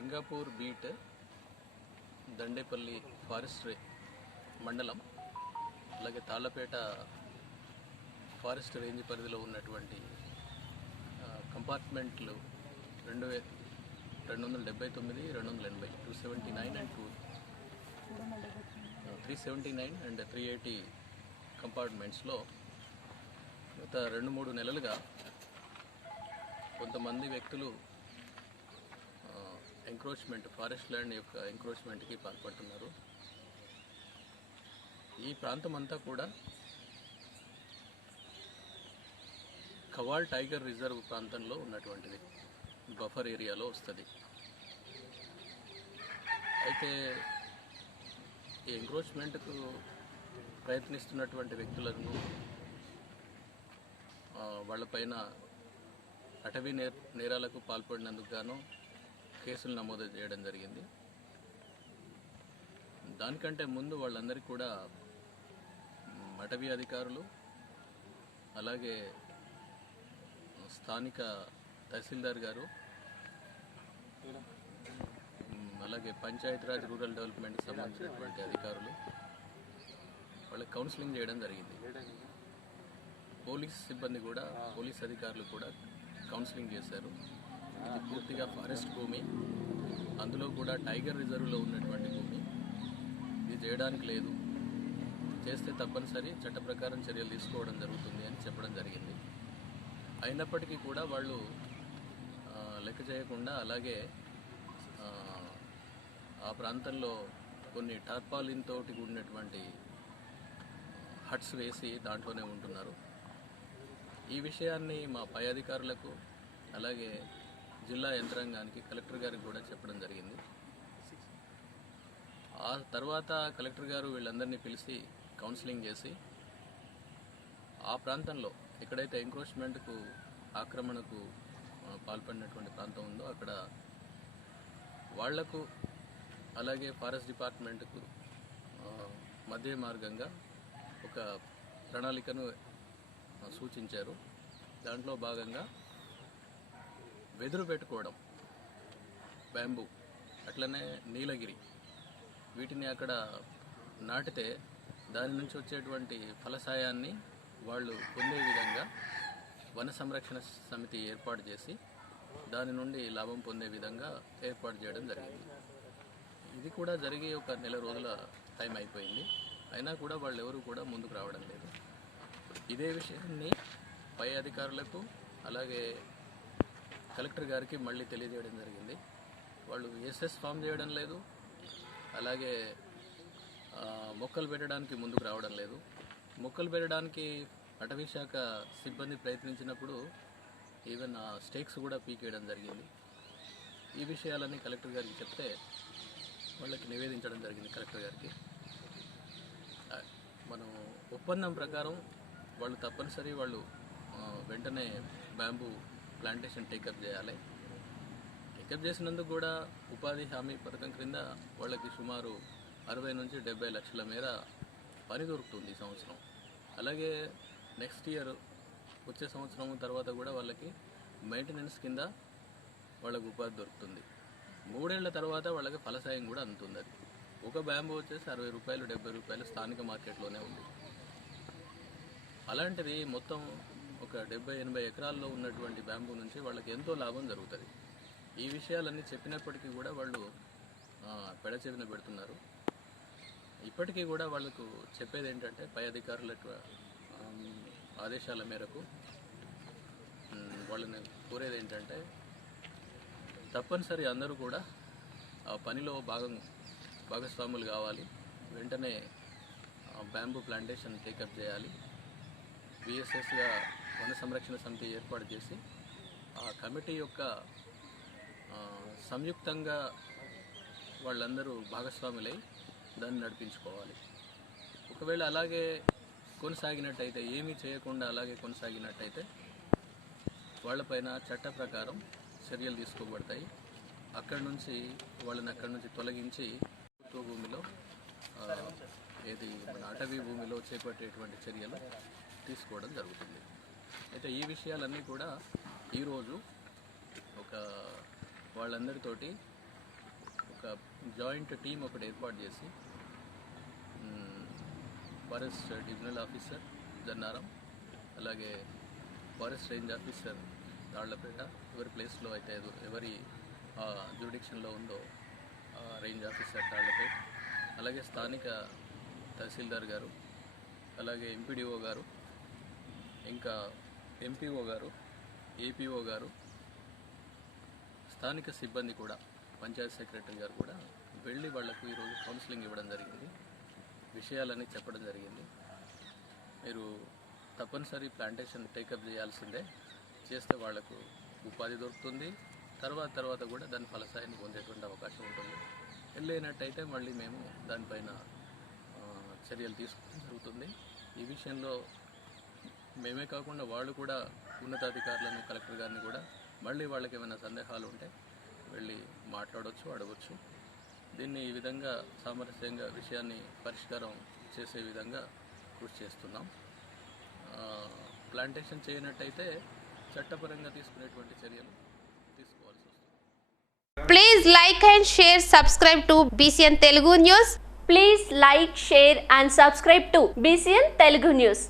Lingapur beat Dandepalli forestry మండలం అలాగే తాళ్ళపేట forest range పరిధిలో ఉన్నటువంటి కంపార్ట్మెంట్లు రెండు వే రెండు వందల డెబ్బై తొమ్మిది రెండు వందల ఎనభై two seventy nine and two three seventy nine and three eighty కంపార్ట్మెంట్స్లో గత రెండు మూడు నెలలుగా కొంతమంది వ్యక్తులు ఎంక్రోచ్మెంట్ ఫారెస్ట్ ల్యాండ్ యొక్క ఎంక్రోచ్మెంట్కి పాల్పడుతున్నారు. ఈ ప్రాంతం అంతా కూడా కవాల్ టైగర్ రిజర్వ్ ప్రాంతంలో ఉన్నటువంటిది. బఫర్ ఏరియాలో వస్తుంది. అయితే ఈ ఎంక్రోచ్మెంట్కు ప్రయత్నిస్తున్నటువంటి వ్యక్తులను వాళ్ళపైన అటవీ నే నేరాలకు పాల్పడినందుకు గాను కేసులు నమోదు చేయడం జరిగింది. దానికంటే ముందు వాళ్ళందరికీ కూడా అటవీ అధికారులు అలాగే స్థానిక తహసీల్దార్ గారు అలాగే పంచాయతీరాజ్ రూరల్ డెవలప్మెంట్కి సంబంధించినటువంటి అధికారులు వాళ్ళకి కౌన్సిలింగ్ చేయడం జరిగింది. పోలీస్ సిబ్బంది కూడా పోలీస్ అధికారులు కూడా కౌన్సిలింగ్ చేశారు. ఇది పూర్తిగా ఫారెస్ట్ భూమి. అందులో కూడా టైగర్ రిజర్వ్లో ఉన్నటువంటి భూమి. ఇది చేయడానికి లేదు. చేస్తే తప్పనిసరి చట్ట ప్రకారం చర్యలు తీసుకోవడం జరుగుతుంది అని చెప్పడం జరిగింది. అయినప్పటికీ కూడా వాళ్ళు లెక్క చేయకుండా అలాగే ఆ, ఆ ప్రాంతంలో కొన్ని టార్పాలిన్ తోటి కూడినటువంటి హట్స్ వేసి దాంట్లోనే ఉంటున్నారు. ఈ విషయాన్ని మా పై అధికారులకు అలాగే జిల్లా యంత్రాంగానికి కలెక్టర్ గారికి కూడా చెప్పడం జరిగింది. ఆ తర్వాత కలెక్టర్ గారు వీళ్ళందరినీ పిలిచి కౌన్సిలింగ్ చేసి ఆ ప్రాంతంలో ఎక్కడైతే ఎంక్రోచ్మెంట్కు ఆక్రమణకు పాల్పడినటువంటి ప్రాంతం ఉందో అక్కడ వాళ్ళకు అలాగే ఫారెస్ట్ డిపార్ట్మెంట్కు మధ్య మార్గంగా ఒక ప్రణాళికను సూచించారు. దాంట్లో భాగంగా వెదురు పెట్టుకోవడం. బ్యాంబూ. అట్లనే నీలగిరి. వీటిని అక్కడ నాటితే దాని నుంచి వచ్చేటువంటి ఫలసాయాన్ని వాళ్ళు పొందే విధంగా వన సంరక్షణ సమితి ఏర్పాటు చేసి దాని నుండి లాభం పొందే విధంగా ఏర్పాటు చేయడం జరిగింది. ఇది కూడా జరిగి ఒక నెల రోజుల టైం అయిపోయింది. అయినా కూడా వాళ్ళు ఎవరు కూడా ముందుకు రావడం లేదు. ఇదే విషయాన్ని పై అధికారులకు అలాగే కలెక్టర్ గారికి మళ్ళీ తెలియజేయడం జరిగింది. వాళ్ళు ఎస్ఎస్ ఫామ్ చేయడం లేదు. అలాగే మొక్కలు పెట్టడానికి ముందుకు రావడం లేదు. మొక్కలు పెట్టడానికి అటవీ శాఖ సిబ్బంది ప్రయత్నించినప్పుడు ఈవెన్ ఆ స్టేక్స్ కూడా పీకేయడం జరిగింది. ఈ విషయాలన్నీ కలెక్టర్ గారికి చెప్తే వాళ్ళకి నివేదించడం జరిగింది కలెక్టర్ గారికి. మనం ఒప్పందం ప్రకారం వాళ్ళు తప్పనిసరి వాళ్ళు వెంటనే బ్యాంబూ ప్లాంటేషన్ టేకప్ చేయాలి. టేకప్ చేసినందుకు కూడా ఉపాధి హామీ పథకం క్రింద వాళ్ళకి సుమారు అరవై నుంచి డెబ్బై లక్షల మేర పని దొరుకుతుంది ఈ సంవత్సరం. అలాగే నెక్స్ట్ ఇయర్ వచ్చే సంవత్సరం తర్వాత కూడా వాళ్ళకి మెయింటెనెన్స్ కింద వాళ్ళకు ఉపాధి దొరుకుతుంది. మూడేళ్ళ తర్వాత వాళ్ళకి ఫలసాయం కూడా అందుతుంది అది. ఒక బ్యాంబు వచ్చేసి అరవై రూపాయలు డెబ్బై రూపాయలు స్థానిక మార్కెట్లోనే ఉంది. అలాంటిది మొత్తం ఒక డెబ్బై ఎనభై ఎకరాల్లో ఉన్నటువంటి బ్యాంబూ నుంచి వాళ్ళకి ఎంతో లాభం జరుగుతుంది. ఈ విషయాలన్నీ చెప్పినప్పటికీ కూడా వాళ్ళు పెడచెవిన పెడుతున్నారు. ఇప్పటికీ కూడా వాళ్ళకు చెప్పేది ఏంటంటే పై అధికారుల ఆదేశాల మేరకు వాళ్ళని కోరేది ఏంటంటే తప్పనిసరి అందరూ కూడా ఆ పనిలో భాగం భాగస్వాములు కావాలి. వెంటనే బ్యాంబూ ప్లాంటేషన్ టేకప్ చేయాలి. విఎస్ఎస్గా వన సంరక్షణ సమితి ఏర్పాటు చేసి ఆ కమిటీ యొక్క సంయుక్తంగా వాళ్ళందరూ భాగస్వాములై దాన్ని నడిపించుకోవాలి. ఒకవేళ అలాగే కొనసాగినట్టయితే ఏమీ చేయకుండా అలాగే కొనసాగినట్టయితే వాళ్ళపైన చట్ట ప్రకారం చర్యలు తీసుకోబడతాయి. అక్కడి నుంచి వాళ్ళని అక్కడి నుంచి తొలగించి ప్రభుత్వ భూమిలో ఏది మన అటవీ భూమిలో చేపట్టేటువంటి చర్యలు తీసుకోవడం జరుగుతుంది. అయితే ఈ విషయాలన్నీ కూడా ఈరోజు ఒక వాళ్ళందరితోటి ఒక జాయింట్ టీం ఒకటి ఏర్పాటు చేసి ఫారెస్ట్ డివిజనల్ ఆఫీసర్ జన్నారం అలాగే ఫారెస్ట్ రేంజ్ ఆఫీసర్ తాళ్ళపేట ఎవరి ప్లేస్లో అయితే ఎవరి జ్యూడిక్షన్లో ఉందో రేంజ్ ఆఫీసర్ తాళ్ళపేట అలాగే స్థానిక తహసీల్దార్ గారు అలాగే ఎంపీడీఓ గారు ఇంకా ఎంపీఓ గారు ఏపీఓ గారు స్థానిక సిబ్బంది కూడా పంచాయత్ సెక్రటరీ గారు కూడా వెళ్ళి వాళ్ళకు ఈరోజు కౌన్సిలింగ్ ఇవ్వడం జరిగింది. విషయాలన్నీ చెప్పడం జరిగింది. మీరు తప్పనిసరి ప్లాంటేషన్ టేకప్ చేయాల్సిందే. చేస్తే వాళ్ళకు ఉపాధి దొరుకుతుంది. తర్వాత తర్వాత కూడా దాని ఫలసాయాన్ని పొందేటువంటి అవకాశం ఉంటుంది. వెళ్ళైనట్టయితే మళ్ళీ మేము దానిపైన చర్యలు తీసుకోవడం జరుగుతుంది. ఈ విషయంలో మేమే కాకుండా వాళ్ళు కూడా ఉన్నతాధికారులను కలెక్టర్ గారిని కూడా మళ్ళీ వాళ్ళకి ఏమైనా సందేహాలు ఉంటే వెళ్ళి మాట్లాడవచ్చు అడగవచ్చు దీన్ని ఈ విధంగా సామరస్యంగా విషయాన్ని పరిష్కారం చేసే విధంగా కృషి చేస్తున్నాం. ప్లాంటేషన్ చేయనట్టయితే చట్టపరంగా తీసుకునేటువంటి చర్యలు తీసుకోవాల్సి వస్తుంది. Please like and share subscribe to BCN Telugu news please like share and subscribe to BCN Telugu news